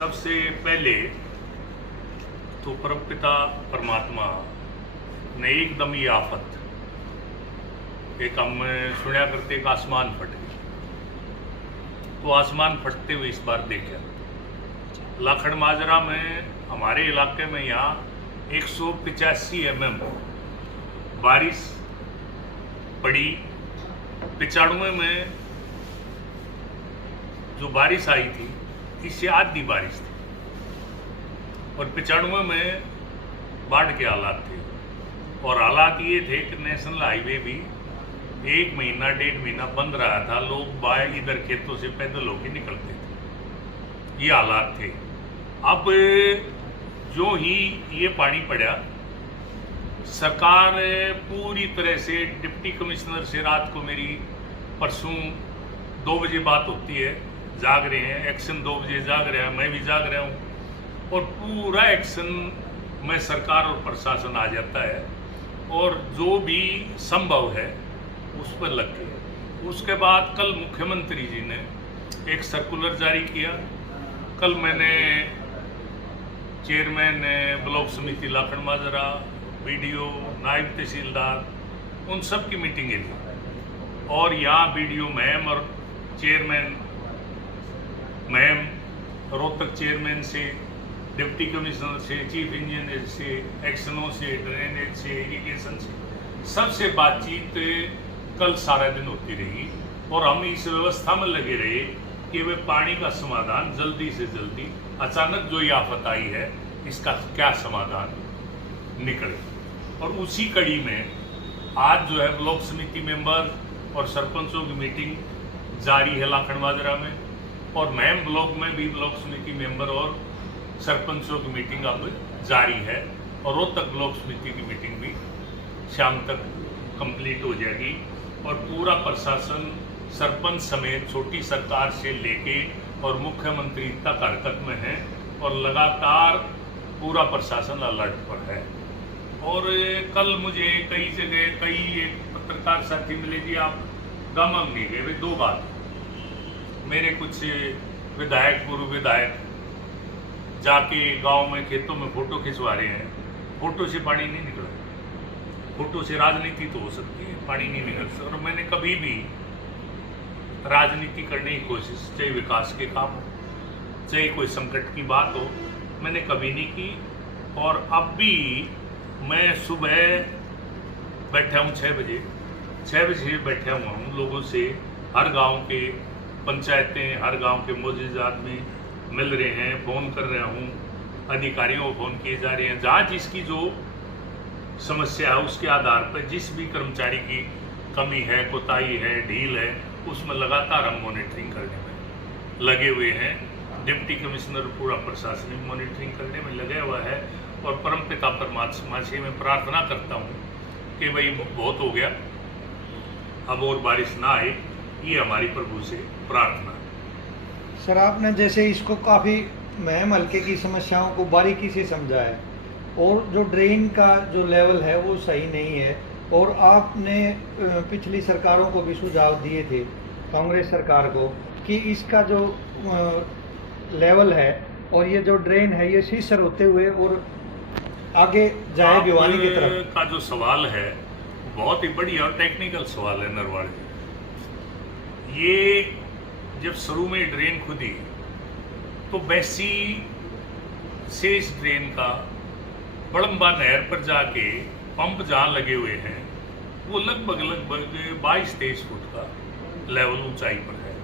सबसे पहले तो परमपिता परमात्मा ने एकदम ये आफत एक हम सुना करते एक आसमान फट गई। तो आसमान फटते हुए इस बार देखा लाखड़ माजरा में हमारे इलाके में यहाँ 185 mm बारिश पड़ी। 95 में जो बारिश आई थी इससे आधी बारिश थी और 95 में बाढ़ के हालात थे। और हालात ये थे कि नेशनल हाईवे भी 1 महीना 1.5 महीना बंद रहा था। लोग बाहर इधर खेतों से पैदल होकर निकलते थे, ये हालात थे। अब जो ही ये पानी पड़ा, सरकार पूरी तरह से डिप्टी कमिश्नर से रात को मेरी परसों 2 बजे बात होती है, जाग रहे हैं, एक्शन 2 बजे जाग रहे हैं, मैं भी जाग रहा हूँ और पूरा एक्शन में सरकार और प्रशासन आ जाता है और जो भी संभव है उस पर लग गए। उसके बाद कल मुख्यमंत्री जी ने एक सर्कुलर जारी किया। कल मैंने चेयरमैन ब्लॉक समिति लाखड़ माजरा, बीडीओ, नायब तहसीलदार, उन सब की मीटिंगें ली और यहाँ बीडीओ मैम और चेयरमैन मैम, रोहतक चेयरमैन से, डिप्टी कमिश्नर से, चीफ इंजीनियर से, एक्शनों से, ड्रेनेज से, इरिगेशन से, सबसे बातचीत कल सारा दिन होती रही और हम इस व्यवस्था में लगे रहे कि वे पानी का समाधान जल्दी से जल्दी, अचानक जो ये आफत आई है इसका क्या समाधान निकले। और उसी कड़ी में आज जो है ब्लॉक समिति मेंबर और सरपंचों की मीटिंग जारी है लाखड़ माजरा में और मैम ब्लॉक में भी ब्लॉक समिति मेंबर और सरपंचों की मीटिंग अब जारी है और रोहतक ब्लॉक समिति की मीटिंग भी शाम तक कंप्लीट हो जाएगी। और पूरा प्रशासन सरपंच समेत छोटी सरकार से लेके और मुख्यमंत्री तक हरकत में है और लगातार पूरा प्रशासन अलर्ट पर है। और कल मुझे कई जगह कई एक पत्रकार साथी मिले, जी आप दमम नहीं गए। वे 2 बात, मेरे कुछ विधायक, पूर्व विधायक जाके गांव में खेतों में फोटो खिंचवा रहे हैं। फोटो से पानी नहीं निकला, फोटो से राजनीति तो हो सकती है, पानी नहीं निकल सकता। और मैंने कभी भी राजनीति करने की कोशिश, चाहे विकास के काम हो, चाहे कोई संकट की बात हो, मैंने कभी नहीं की। और अब भी मैं सुबह बैठा हूँ 6 बजे बैठा हुआ हूँ लोगों से, हर गांव के पंचायतें, हर गांव के मौजूद आदमी मिल रहे हैं, फ़ोन कर रहा हूँ, अधिकारियों को फ़ोन किए जा रहे हैं। जहाँ जिसकी जो समस्या है उसके आधार पर जिस भी कर्मचारी की कमी है, कोताही है, ढील है, उसमें लगातार हम मॉनिटरिंग करने में लगे हुए हैं। डिप्टी कमिश्नर पूरा प्रशासनिक मॉनिटरिंग करने में लगा हुआ है और परमपिता परमात्मा से मैं प्रार्थना करता हूँ कि भाई बहुत हो गया, अब और बारिश ना आए, ये हमारी प्रभु से प्रार्थना। सर, आपने जैसे इसको काफ़ी महम हल्के की समस्याओं को बारीकी से समझा है और जो ड्रेन का जो लेवल है वो सही नहीं है और आपने पिछली सरकारों को भी सुझाव दिए थे, कांग्रेस सरकार को, कि इसका जो लेवल है और ये जो ड्रेन है ये सीसर होते हुए और आगे जाए भिवानी की तरफ। का जो सवाल है बहुत ही बढ़िया और टेक्निकल सवाल है नरवाल जी। ये जब शुरू में ड्रेन खुदी तो बैसी से इस ड्रेन का बड़म्बा नहर पर जाके पंप जहाँ लगे हुए हैं वो लगभग 22-23 फुट का लेवल ऊंचाई पर है।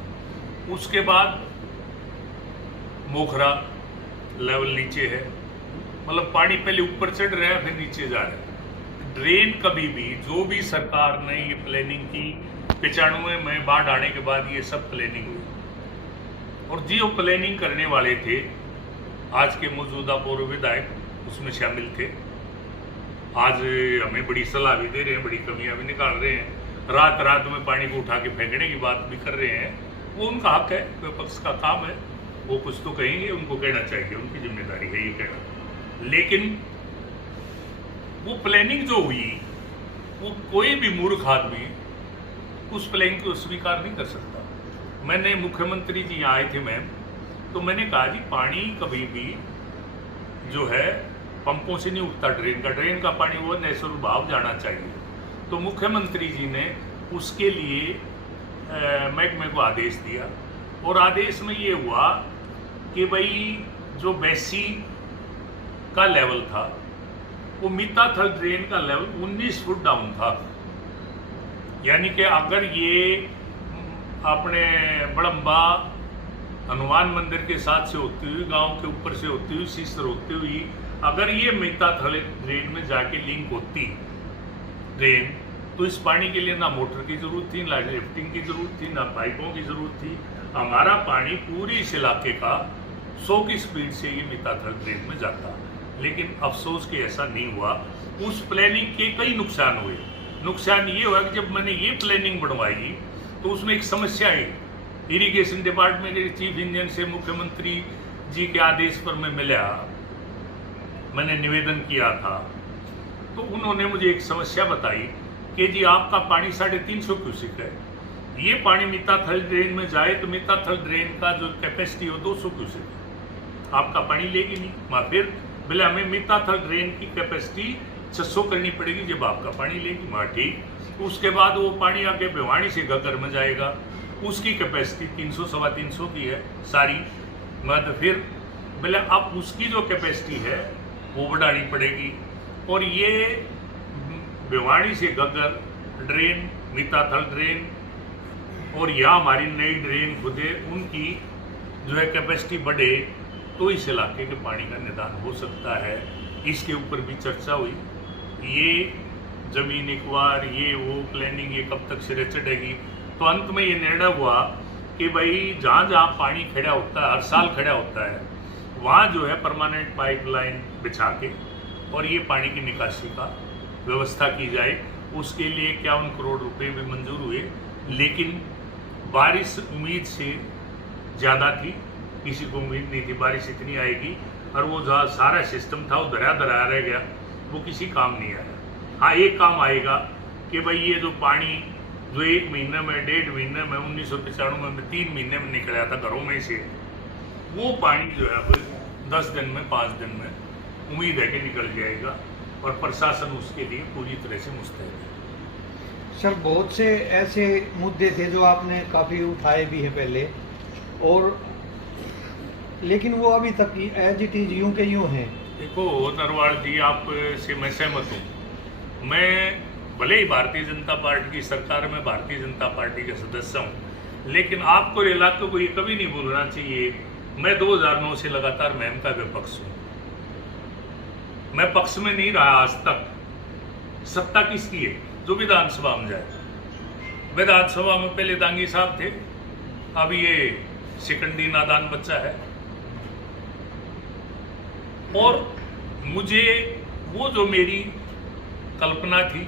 उसके बाद मोखरा लेवल नीचे है, मतलब पानी पहले ऊपर चढ़ रहा है फिर नीचे जा रहा है। ड्रेन कभी भी जो भी सरकार ने ये प्लानिंग की, 95 में बाढ़ आने के बाद ये सब प्लानिंग हुई और जो प्लानिंग करने वाले थे आज के मौजूदा पूर्व विधायक उसमें शामिल थे। आज हमें बड़ी सलाह भी दे रहे हैं, बड़ी कमियां भी निकाल रहे हैं, रात में पानी को उठा के फेंकने की बात भी कर रहे हैं। वो उनका हक है, विपक्ष का काम है, वो कुछ तो कहेंगे, उनको कहना चाहिए, उनकी जिम्मेदारी है ये कहना। लेकिन वो प्लानिंग जो हुई वो कोई भी मूर्ख आदमी उस प्लानिंग को स्वीकार नहीं कर सकता। मैंने मुख्यमंत्री जी यहाँ आए थे मैम, तो मैंने कहा जी पानी कभी भी जो है पंपों से नहीं उठता, ड्रेन का पानी वो नेचुरल भाव जाना चाहिए। तो मुख्यमंत्री जी ने उसके लिए महकमे को आदेश दिया, और आदेश में ये हुआ कि भाई जो बेसी का लेवल था वो मीताथल ड्रेन का लेवल 19 फुट डाउन था। यानी कि अगर ये अपने बड़म्बा हनुमान मंदिर के साथ से होती हुई, गांव के ऊपर से होती हुई, सीसर होती हुई अगर ये मीताथल ड्रेन में जाके लिंक होती ड्रेन, तो इस पानी के लिए ना मोटर की जरूरत थी, ना लिफ्टिंग की जरूरत थी, ना पाइपों की जरूरत थी। हमारा पानी पूरी इस इलाके का 100 की स्पीड से ये मीताथल ड्रेन में जाता। लेकिन अफसोस कि ऐसा नहीं हुआ। उस प्लानिंग के कई नुकसान हुए। नुकसान ये हुआ कि जब मैंने ये प्लानिंग बनवाई तो उसमें एक समस्या आई। इरिगेशन डिपार्टमेंट के चीफ इंजीनियर से मुख्यमंत्री जी के आदेश पर मैं मिला, मैंने निवेदन किया था, तो उन्होंने मुझे एक समस्या बताई कि जी आपका पानी 350 क्यूसिक है, ये पानी मीताथल ड्रेन में जाए तो मीताथल ड्रेन का जो कैपेसिटी हो 200 क्यूसिक है, आपका पानी लेगी नहीं। वहाँ फिर बोले हमें मीताथल ड्रेन की कैपेसिटी 600 करनी पड़ेगी जब आपका पानी लेगी। वहाँ ठीक। उसके बाद वो पानी आके भिवानी से घग्गर में जाएगा, उसकी कैपेसिटी 300 सवा 300 की है सारी। मत फिर बोले अब उसकी जो कैपेसिटी है वो बढ़ानी पड़ेगी, और ये भिवानी से घग्गर ड्रेन, मीताथल ड्रेन और यहाँ हमारी नई ड्रेन खुदे, उनकी जो है कैपेसिटी बढ़े तो इस इलाके के पानी का निदान हो सकता है। इसके ऊपर भी चर्चा हुई। ये जमीन इकवार, ये वो प्लानिंग, ये कब तक सिरे चढ़ेगी। तो अंत में ये निर्णय हुआ कि भाई जहाँ जहाँ पानी खड़ा होता है, हर साल खड़ा होता है, वहाँ जो है परमानेंट पाइपलाइन बिछा के और ये पानी की निकासी का व्यवस्था की जाए। उसके लिए 51 करोड़ रुपए भी मंजूर हुए, लेकिन बारिश उम्मीद से ज़्यादा थी, किसी को उम्मीद नहीं थी बारिश इतनी आएगी, और वो जहाँ सारा सिस्टम था वो धरा रह गया, वो किसी काम नहीं आया। हाँ, एक काम आएगा कि भाई ये जो पानी जो 1 महीने में, 1.5 महीने में, 1995 में 3 महीने में निकल आया था घरों में से, वो पानी जो है अब 10 दिन में, 5 दिन में उम्मीद है कि निकल जाएगा, और प्रशासन उसके लिए पूरी तरह से मुस्तैद है। सर, बहुत से ऐसे मुद्दे थे जो आपने काफ़ी उठाए भी हैं पहले, और लेकिन वो अभी तक एज इट इज़ यूं के यूं हैं। देखो नरवाल जी, आप से मैं सहमत हूँ। मैं भले ही भारतीय जनता पार्टी की सरकार में भारतीय जनता पार्टी के सदस्य हूँ, लेकिन आपको इलाके को ये कभी नहीं भूलना चाहिए, मैं 2009 से लगातार महम का विपक्ष हूँ। मैं पक्ष में नहीं रहा आज तक। सत्ता किसकी है? जो विधानसभा में जाए। विधानसभा में पहले दांगी साहब थे, अब ये शिकंडी नादान बच्चा है। और मुझे वो जो मेरी कल्पना थी,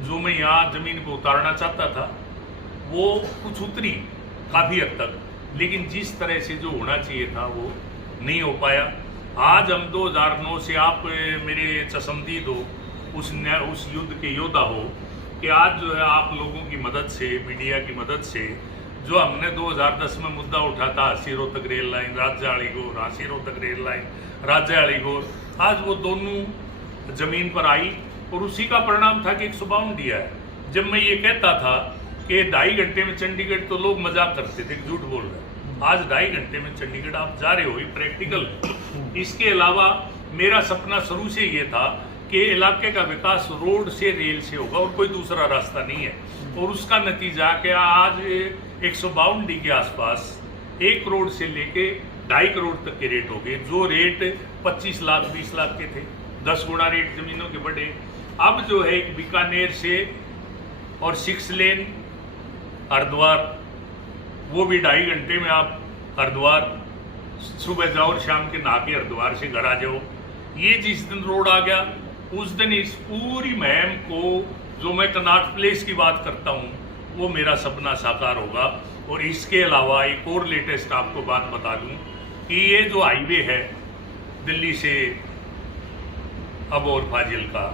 जो मैं यहाँ जमीन पर उतारना चाहता था, वो कुछ उतरी काफ़ी हद तक, लेकिन जिस तरह से जो होना चाहिए था वो नहीं हो पाया। आज हम 2009 से, आप मेरे चसमदीद हो, उस युद्ध के योद्धा हो, कि आज जो है आप लोगों की मदद से, मीडिया की मदद से, जो हमने 2010 में मुद्दा उठा था, हांसी रोहतक रेल लाइन, राज्य अलीगोर, हांसी रोहतक रेल लाइन, राज्य अलीगोर, आज वो दोनों जमीन पर आई, और उसी का परिणाम था कि 152 दिया है। जब मैं ये कहता था कि 2.5 घंटे में चंडीगढ़, तो लोग मजाक करते थे, झूठ बोल रहे हैं। आज 2.5 घंटे में चंडीगढ़ आप जा रहे हो, ये प्रैक्टिकल। इसके अलावा मेरा सपना शुरू से ये था कि इलाके का विकास रोड से, रेल से होगा, और कोई दूसरा रास्ता नहीं है। और उसका नतीजा कि आज 152 डी के आसपास 1 करोड़ से लेके 2.5 करोड़ तक के रेट हो गए। जो रेट 25 लाख 20 लाख के थे, 10 गुना रेट जमीनों के बढ़े। अब जो है एक बीकानेर से और 6 लेन हरिद्वार, वो भी 2.5 घंटे में आप हरिद्वार सुबह जाओ और शाम के नहा के हरिद्वार से घर आ जाओ। ये जिस दिन रोड आ गया, उस दिन इस पूरी मुहिम को, जो मैं कनॉट प्लेस की बात करता हूँ, वो मेरा सपना साकार होगा। और इसके अलावा एक और लेटेस्ट आपको बात बता दूं कि ये जो हाईवे है दिल्ली से अबोहर फाजिल का,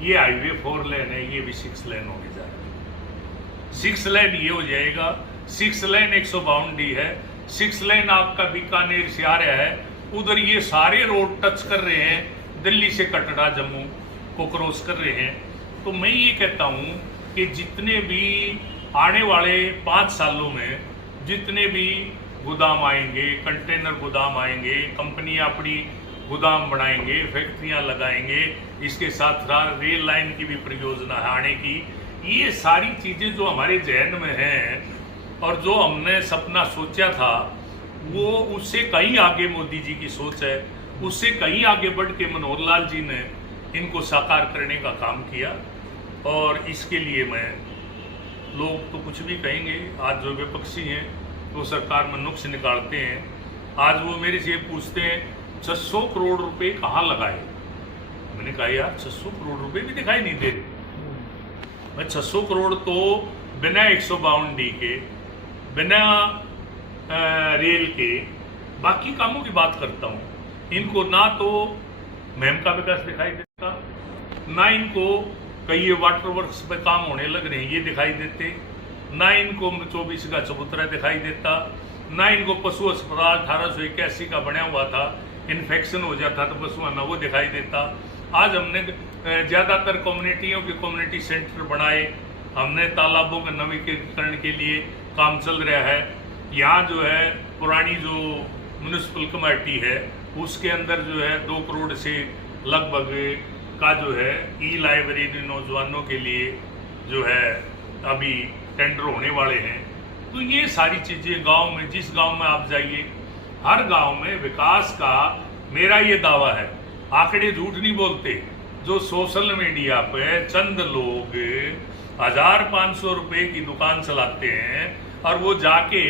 ये हाईवे 4 लेन है, ये भी 6 लेन होने जा रहा है। 6 लेन ये हो जाएगा। 6 लेन 152 डी है, 6 लेन आपका बीकानेर से आ रहा है, उधर ये सारे रोड टच कर रहे हैं, दिल्ली से कटरा जम्मू को क्रॉस कर रहे हैं। तो मैं ये कहता हूँ कि जितने भी आने वाले 5 सालों में जितने भी गोदाम आएंगे, कंटेनर गोदाम आएंगे, कंपनियां अपनी गोदाम बनाएंगे, फैक्ट्रियां लगाएंगे, इसके साथ रेल लाइन की भी परियोजना है आने की। ये सारी चीजें जो हमारे जहन में हैं और जो हमने सपना सोचा था, वो उससे कहीं आगे मोदी जी की सोच है, उससे कहीं आगे बढ़ के मनोहर लाल जी ने इनको साकार करने का काम किया। और इसके लिए मैं, लोग तो कुछ भी कहेंगे, आज जो विपक्षी हैं वो सरकार में नुक्स निकालते हैं। आज वो मेरे से पूछते हैं 600 करोड़ रुपए कहाँ लगाए। मैंने कहा यार 600 करोड़ रुपए भी दिखाई नहीं दे रहे। मैं 600 करोड़ तो बिना 152D के, बिना रेल के बाकी कामों की बात करता हूँ। इनको ना तो मैम का विकास दिखाई देता, ना इनको कई ये वाटर वर्क्स पे काम होने लग रहे हैं ये दिखाई देते, ना इनको 24 का चबूतरा दिखाई देता, ना इनको पशु अस्पताल 1881 का बना हुआ था, इन्फेक्शन हो जाता तो पशुआना वो दिखाई देता। आज हमने ज़्यादातर कम्युनिटियों के कम्युनिटी सेंटर बनाए, हमने तालाबों के नवीकरण के लिए काम चल रहा है। यहाँ जो है पुरानी जो म्यूनिसिपल कमेटी है उसके अंदर जो है 2 करोड़ से लगभग का जो है ई लाइब्रेरी नौजवानों के लिए जो है अभी टेंडर होने वाले हैं। तो ये सारी चीज़ें गांव में, जिस गांव में आप जाइए, हर गांव में विकास का मेरा ये दावा है, आंकड़े झूठ नहीं बोलते। जो सोशल मीडिया पे चंद लोग 1500 रुपए की दुकान चलाते हैं और वो जाके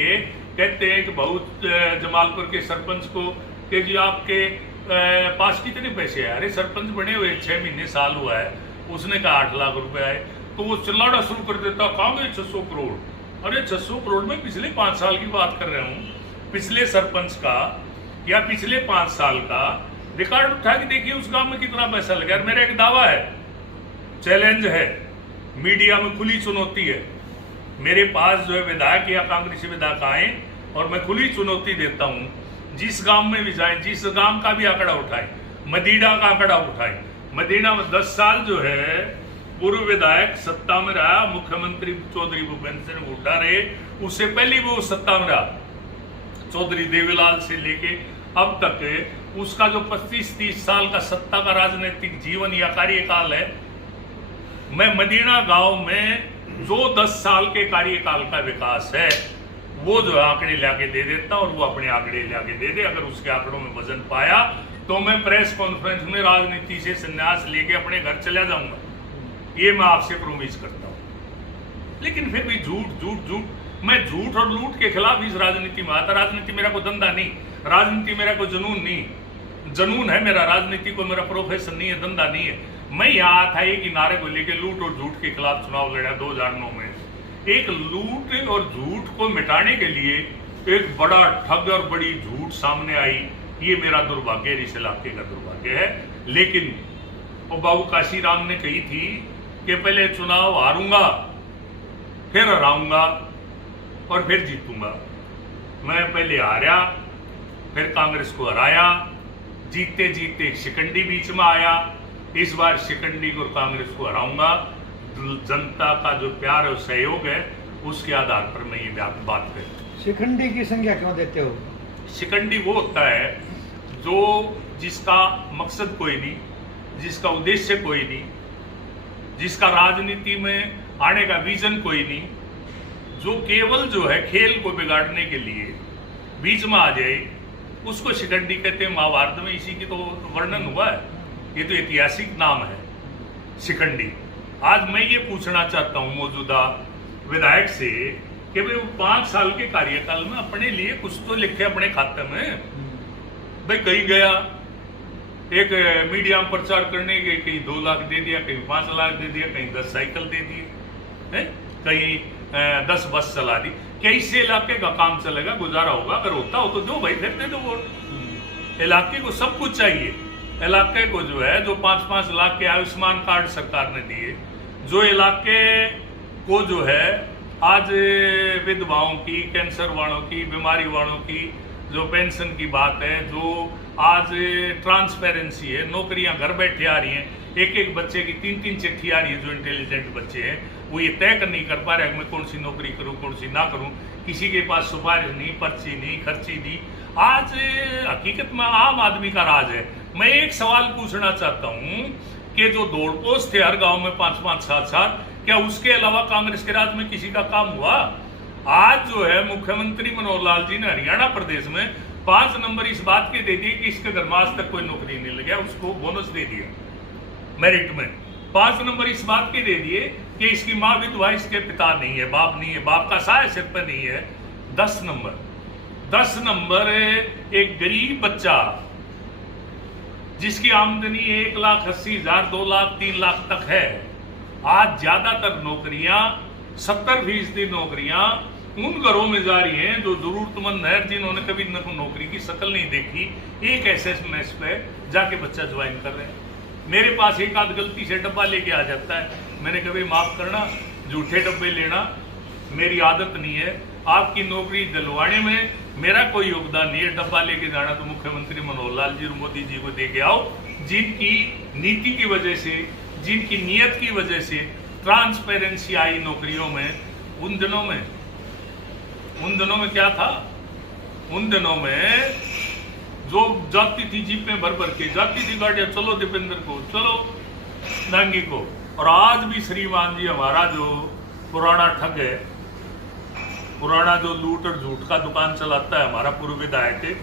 कहते हैं कि बहुत जमालपुर के सरपंच को कि जी आपके पास कितने पैसे हैं। अरे सरपंच बने हुए 6 महीने साल हुआ है, उसने कहा 8 लाख रुपए आए, तो वो चिल्लाना शुरू कर देता, कहाँ गए 600 करोड़। अरे 600 करोड़ में पिछले 5 साल की बात कर रहा हूँ, पिछले सरपंच का या पिछले 5 साल का रिकॉर्ड उठा के देखिए उस गांव में कितना पैसा लगा। मेरा एक दावा है, चैलेंज है, मीडिया में खुली चुनौती है, मेरे पास जो है विधायक या कांग्रेसी विधायक आए और मैं खुली चुनौती देता हूँ, जिस गांव में भी जाए, जिस गांव का भी आंकड़ा उठाए, मदीना का आंकड़ा उठाए। मदीना में 10 साल जो है पूर्व विधायक सत्ता में रहा, मुख्यमंत्री चौधरी भूपेंद्र सिंह हुड्डा रहे, उससे पहले वो सत्ता में रहा, चौधरी देवीलाल से लेके अब तक उसका जो 25-30 साल का सत्ता का राजनीतिक जीवन या कार्यकाल है, मैं मदीना गांव में जो 10 साल के कार्यकाल का विकास है वो जो आंकड़े लाके दे देता और वो अपने आंकड़े लाके दे दे। अगर उसके आंकड़ों में वजन पाया तो मैं प्रेस कॉन्फ्रेंस में राजनीति से संन्यास लेके अपने घर चला जाऊंगा, ये मैं आपसे प्रोमिस करता हूं। लेकिन फिर भी झूठ, मैं झूठ और लूट के खिलाफ इस राजनीति में आता। राजनीति मेरा कोई धंधा नहीं, राजनीति मेरा कोई जुनून नहीं, जुनून है मेरा, राजनीति को मेरा प्रोफेशन नहीं है, धंधा नहीं है। मैं यहाँ था एक नारे को लेकर लूट और झूठ के खिलाफ चुनाव लड़ा 2009 में। एक लूट और झूठ को मिटाने के लिए एक बड़ा ठग और बड़ी झूठ सामने आई, ये मेरा दुर्भाग्य है, इस इलाके का दुर्भाग्य है। लेकिन वो बाबू काशीराम ने कही थी कि पहले चुनाव हारूंगा, फिर हराऊंगा और फिर जीतूंगा। मैं पहले हारा, फिर कांग्रेस को हराया, जीतते जीतते शिकंडी बीच में आया। इस बार शिकंडी और कांग्रेस को हराऊंगा। जनता का जो प्यार और सहयोग है उसके आधार पर मैं ये बात करूँ। शिखंडी की संज्ञा क्यों देते हो? शिखंडी वो होता है जो जिसका मकसद कोई नहीं, जिसका उद्देश्य कोई नहीं, जिसका राजनीति में आने का विजन कोई नहीं, जो केवल जो है खेल को बिगाड़ने के लिए बीच में आ जाए, उसको शिखंडी कहते हैं। महाभारत में इसी की तो वर्णन हुआ है, ये तो ऐतिहासिक नाम है शिखंडी। आज मैं ये पूछना चाहता हूं मौजूदा विधायक से कि भाई 5 साल के कार्यकाल में अपने लिए कुछ तो लिखे अपने खाते में। भाई कहीं गया एक मीडिया में प्रचार करने के, कहीं 2 लाख दे दिया, कहीं 5 लाख दे दिया, कहीं 10 साइकिल दे दिए, कहीं 10 बस चला दी। कैसे इलाके का काम चलेगा, गुजारा होगा? अगर होता हो तो दो भाई, फिर दे दो वोट। इलाके को सब कुछ चाहिए। इलाके को जो है जो 5-5 लाख के आयुष्मान कार्ड सरकार ने दिए, जो इलाके को जो है आज विधवाओं की, कैंसर वालों की, बीमारी वालों की जो पेंशन की बात है, जो आज ट्रांसपेरेंसी है, नौकरियां घर बैठे आ रही हैं, एक एक बच्चे की 3-3 चिट्ठी आ रही है। जो इंटेलिजेंट बच्चे हैं वो ये तय कर नहीं कर पा रहे मैं कौन सी नौकरी करूं, कौन सी ना करूं। किसी के पास सुपारिश नहीं, पर्ची नहीं, खर्ची नहीं। आज हकीकत में आम आदमी का राज है। मैं एक सवाल पूछना चाहता हूं कि जो दौड़पोश थे हर गांव में 5-5, 7-7, क्या उसके अलावा कांग्रेस के राज में किसी का काम हुआ? आज जो है मुख्यमंत्री मनोहर लाल जी ने हरियाणा प्रदेश में 5 नंबर इस बात के दे दिए कि इसके घर में आज तक कोई नौकरी नहीं लगा, उसको बोनस दे दिया मेरिट में। 5 नंबर इस बात के दे दिए कि इसकी माँ विधवा, इसके पिता नहीं है, बाप नहीं है, बाप का साया सिर पर नहीं है। 10 नंबर एक गरीब बच्चा जिसकी आमदनी 1,80,000, 2 लाख, 3 लाख तक है, आज ज्यादातर नौकरियां, 70% नौकरियां उन घरों में जा रही हैं जो जरूरतमंद है, जिन्होंने कभी नौकरी की शक्ल नहीं देखी। एक SMS पे जाके बच्चा ज्वाइन कर रहे हैं। मेरे पास एक आध गलती से डब्बा लेके आ जाता है, मैंने कभी माफ करना, झूठे डब्बे लेना मेरी आदत नहीं है। आपकी नौकरी दिलवाने में मेरा कोई योगदान नहीं है। डब्बा लेके जाना तो मुख्यमंत्री मनोहर लाल जी और मोदी जी को दे के आओ, जिनकी नीति की वजह से, जिनकी नीयत की वजह से ट्रांसपेरेंसी आई नौकरियों में। उन दिनों में क्या था? उन दिनों में जो जाती थी जीपें भर भर के, जाती थी गाड़ियां, चलो दीपेंद्र को, चलो नांगी को। और आज भी श्रीमान जी हमारा जो पुराना ठग है, पुराना जो लूट और झूठ का दुकान चलाता है, हमारा पूर्व विधायक,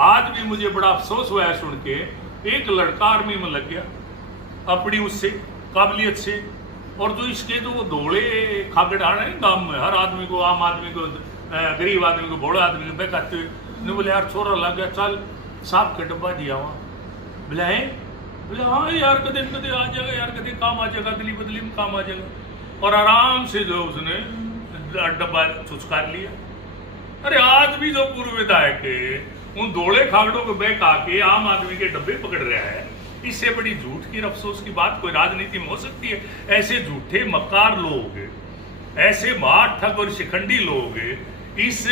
आज भी मुझे बड़ा अफसोस हुआ है सुन के। एक लड़का आर्मी में लग गया अपनी उससे काबिलियत से, और जो इसके जो धोले खागड़ान है गांव में, हर आदमी को, आम आदमी को, गरीब आदमी को, बड़े आदमी को बेकाते हुए बोले यार छोरा लग गया, चल साहब के डब्बा दिया वहाँ। बोले हाँ यार कदे कदे आ जाएगा, यार कदे काम आ जाएगा, अदली बदली में काम आ जाएगा। और आराम से जो उसने डब्बा चुचकार लिया। अरे आज भी जो पूर्व विधायक है उन धोले खागड़ों को बहका के आम आदमी के डब्बे पकड़ रहा है, इससे बड़ी झूठ की, अफसोस की बात कोई राजनीति में हो सकती है? ऐसे झूठे मक्कार लोग, ऐसे मार ठग और शिखंडी लोग इस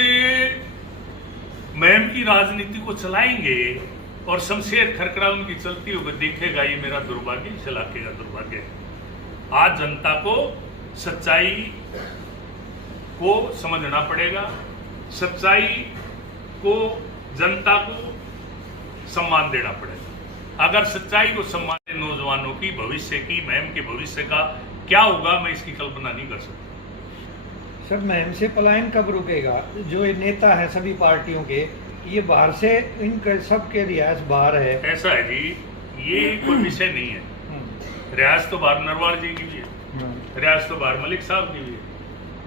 महम की राजनीति को चलाएंगे और शमशेर खरकड़ा उनकी चलती हुई देखेगा। ये मेरा दुर्भाग्य, इस इलाके का दुर्भाग्य है। आज जनता को सच्चाई को समझना पड़ेगा, सच्चाई को, जनता को सम्मान देना पड़ेगा। अगर सच्चाई को सम्मान दे, नौजवानों की भविष्य की, महम के भविष्य का क्या होगा मैं इसकी कल्पना नहीं कर सकता। सर महम से पलायन कब रुकेगा? जो ये नेता है सभी पार्टियों के, ये बाहर से, इनके सबके रियासत बाहर है। ऐसा है जी, ये कोई विषय नहीं है। रियासत तो बाहर नरवाल जी की भी है, रियासत तो बाहर मलिक साहब की भी है।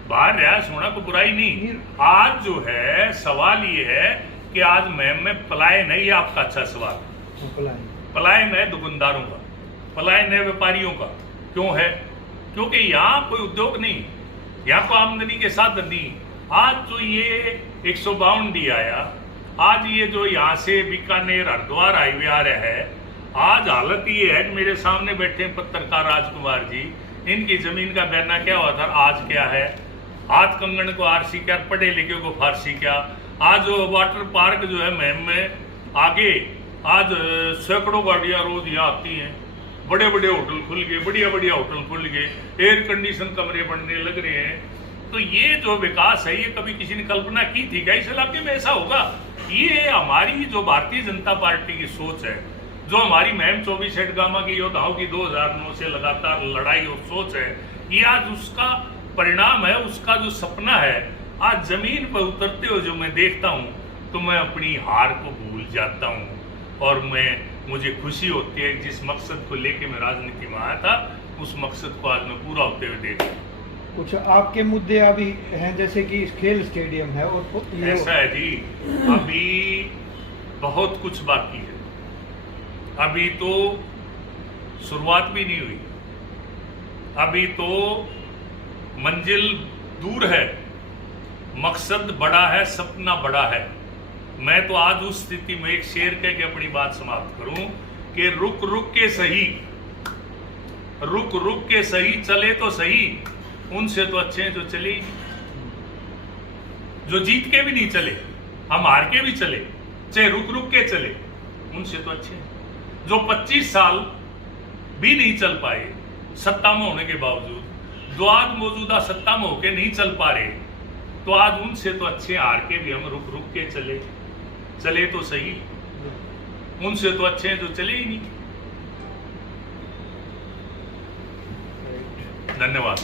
बाहर रियासत होना कोई बुराई नहीं। आज जो है सवाल ये है कि आज महम में पलायन है, ये आपका अच्छा सवाल। पलायन है दुकानदारों का, पलायन है व्यापारियों का। क्यों है? क्योंकि यहाँ कोई उद्योग नहीं, यहाँ को आमदनी के साधन नहीं। आज जो ये 152 डी आया, आज ये जो यहाँ से बीकानेर हरिद्वार हाईवे आ रहा है, आज हालत ये है कि मेरे सामने बैठे हैं पत्रकार राजकुमार जी, इनकी जमीन का बयाना क्या हुआ था, आज क्या है? हाथ कंगन को आरसी क्या, पढ़े लिखे को फारसी क्या? आज वाटर पार्क जो है महम में आगे, आज सैकड़ों गाड़ियां रोज यहाँ आती हैं, बड़े बड़े होटल खुल गए, बढ़िया बढ़िया होटल खुल गए, एयर कंडीशन कमरे बनने लग रहे हैं। तो ये जो विकास है, ये कभी किसी ने कल्पना की थी क्या इस इलाके में ऐसा होगा? ये हमारी जो भारतीय जनता पार्टी की सोच है, जो हमारी महम 24 हेडगामा की योद्धाओं की 2009 से लगातार लड़ाई और सोच है, ये आज उसका परिणाम है, उसका जो सपना है। आज जमीन पर उतरते हुए जो मैं देखता हूँ तो मैं अपनी हार को भूल जाता हूँ, और मुझे खुशी होती है जिस मकसद को लेके मैं राजनीति में आया था, उस मकसद को आज मैं पूरा होते हुए देख रहा हूँ। कुछ आपके मुद्दे अभी हैं, जैसे कि खेल स्टेडियम है, और ऐसा है जी, अभी बहुत कुछ बाकी है। अभी तो शुरुआत भी नहीं हुई, अभी तो मंजिल दूर है, मकसद बड़ा है, सपना बड़ा है। मैं तो आज उस स्थिति में एक शेर कह के अपनी बात समाप्त करूं कि रुक रुक के सही चले तो सही, उनसे तो अच्छे हैं जो चले ही नहीं। जो जीत के भी नहीं चले, हम हार के भी चले, चाहे रुक रुक के चले, उनसे तो अच्छे हैं। जो 25 साल भी नहीं चल पाए सत्ता में होने के बावजूद, जो आज मौजूदा सत्ता में होके नहीं चल पा रहे, तो आज उनसे तो अच्छे हार के भी हम रुक रुक के चले तो सही, उनसे तो अच्छे हैं जो चले ही नहीं। धन्यवाद।